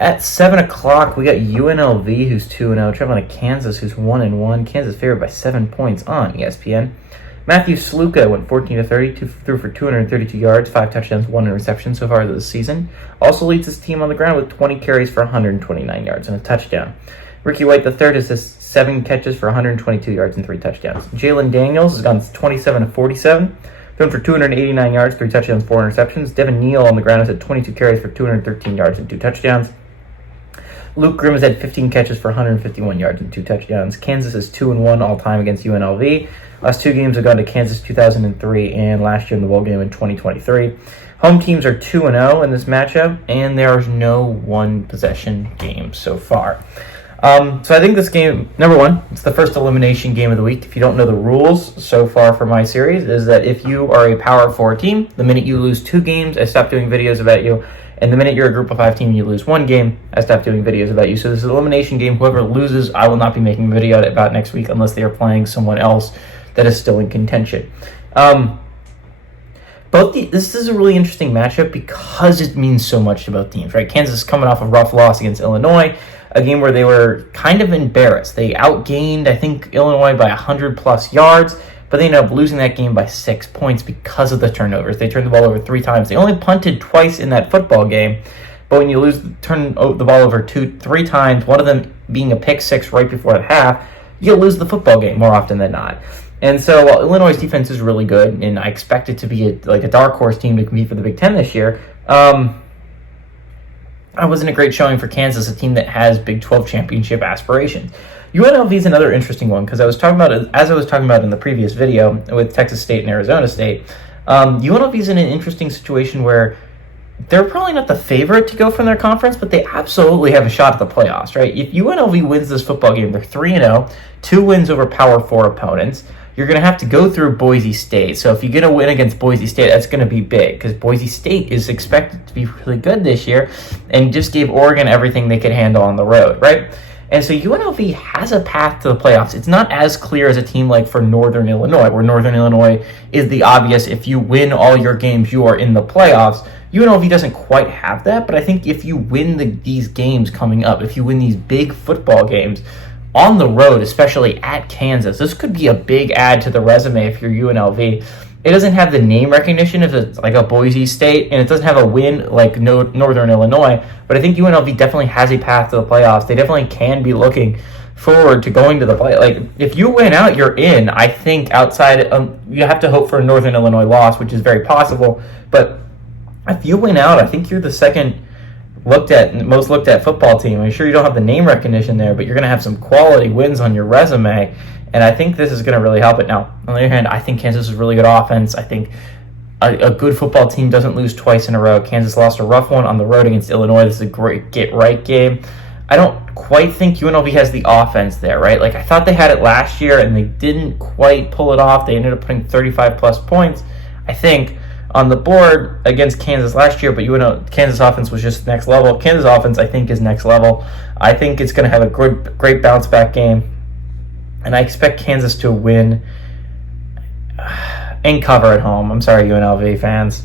At 7 o'clock, we got UNLV, who's 2-0, traveling to Kansas, who's 1-1. Kansas favored by 7 points on ESPN. Matthew Sluka went 14-30, threw for 232 yards, 5 touchdowns, 1 interception so far this season. Also leads his team on the ground with 20 carries for 129 yards and a touchdown. Ricky White III has 7 catches for 122 yards and 3 touchdowns. Jalen Daniels has gone 27-47, thrown for 289 yards, 3 touchdowns, 4 interceptions. Devin Neal on the ground has had 22 carries for 213 yards and 2 touchdowns. Luke Grimm has had 15 catches for 151 yards and 2 touchdowns. Kansas is 2-1 all-time against UNLV. Last 2 games have gone to Kansas 2003 and last year in the bowl game in 2023. Home teams are 2-0 in this matchup, and there's no one-possession game so far. So I think this game, number one, it's the first elimination game of the week. If you don't know the rules so far for my series, is that if you are a Power 4 team, the minute you lose 2 games, I stop doing videos about you. And the minute you're a Group of 5 team, you lose 1 game, I stop doing videos about you. So this is an elimination game. Whoever loses, I will not be making a video about next week unless they are playing someone else that is still in contention. This is a really interesting matchup because it means so much to both teams, right? Kansas is coming off a rough loss against Illinois, a game where they were kind of embarrassed. They outgained, I think, Illinois by 100-plus yards, but they ended up losing that game by 6 points because of the turnovers. They turned the ball over 3 times. They only punted twice in that football game, but when you turn the ball over 3 times, one of them being a pick 6 right before the half, you'll lose the football game more often than not. And so while Illinois' defense is really good, and I expect it to be a dark horse team to compete for the Big Ten this year, it wasn't a great showing for Kansas, a team that has Big 12 championship aspirations. UNLV is another interesting one because I was talking about in the previous video with Texas State and Arizona State. UNLV is in an interesting situation where they're probably not the favorite to go from their conference, but they absolutely have a shot at the playoffs, right? If UNLV wins this football game, they're 3-0, 2 wins over Power 4 opponents. You're going to have to go through Boise State. So if you get a win against Boise State, that's going to be big because Boise State is expected to be really good this year and just gave Oregon everything they could handle on the road, right? And so UNLV has a path to the playoffs. It's not as clear as a team like for Northern Illinois, where Northern Illinois is the obvious, if you win all your games, you are in the playoffs. UNLV doesn't quite have that, but I think if you win these games coming up, if you win these big football games on the road, especially at Kansas, this could be a big add to the resume if you're UNLV. It doesn't have the name recognition if it's like a Boise State, and it doesn't have a win like Northern Illinois, but I think UNLV definitely has a path to the playoffs. They definitely can be looking forward to going to the play. Like, if you win out, you're in. I think outside, you have to hope for a Northern Illinois loss, which is very possible, but if you win out, I think you're the second most looked at football team. I'm sure you don't have the name recognition there, but you're going to have some quality wins on your resume, and I think this is going to really help it. Now, on the other hand, I think Kansas is really good offense. I think a good football team doesn't lose twice in a row. Kansas lost a rough one on the road against Illinois. This is a great get-right game. I don't quite think UNLV has the offense there, right? Like, I thought they had it last year, and they didn't quite pull it off. They ended up putting 35-plus points, I think, on the board against Kansas last year, but Kansas offense was just next level. Kansas offense, I think, is next level. I think it's going to have a great bounce-back game, and I expect Kansas to win and cover at home. I'm sorry, UNLV fans.